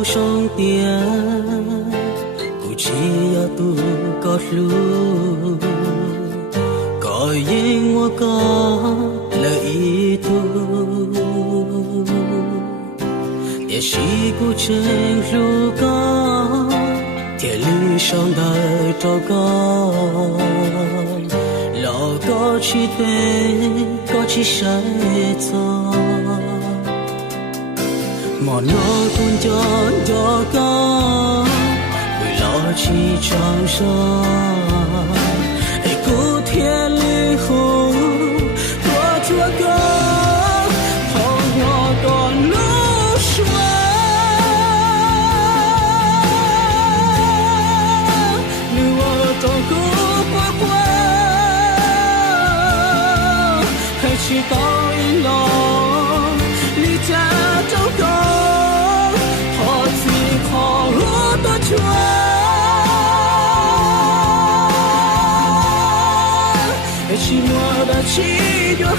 路上点，不只要渡过路，có yên mua có lợi thu也是不成如歌铁路上的祷告老高去对高去谁走莫诺顿就祷告为老去长生爱古天里湖多做个朋友的路上你我都够过过还是到一路离家走够好自好多圈寂寞的气就海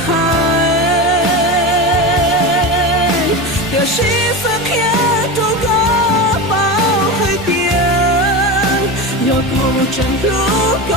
有心思偏走个包海边有不真如高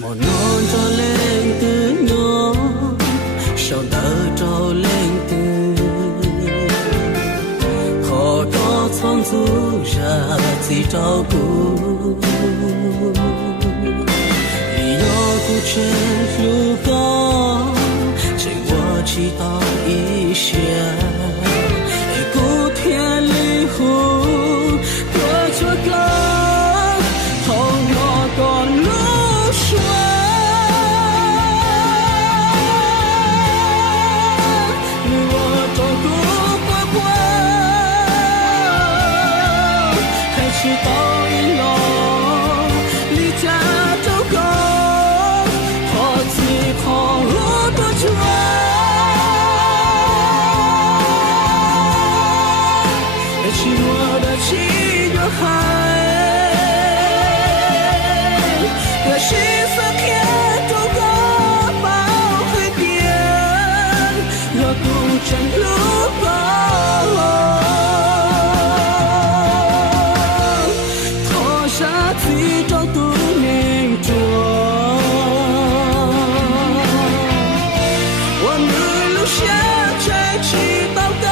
một non cho lên từ nhỏ sau đó cho lên từ khó có phong du ra gì trao cũ lý do của trên lúc có chỉ qua chỉ ta ý xe cố thiên lý hồ tôi cho có không lo còn lúc是到一路离家走够好自好多圈是我的气就海有心思偏走个包海边有不真路高自找独命中我们路线再去到的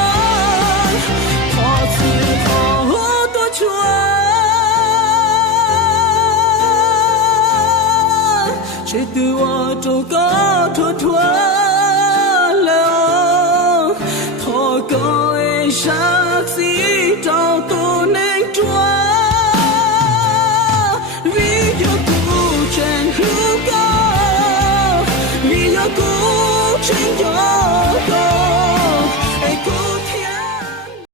好自好多圈谁对我走高脱脱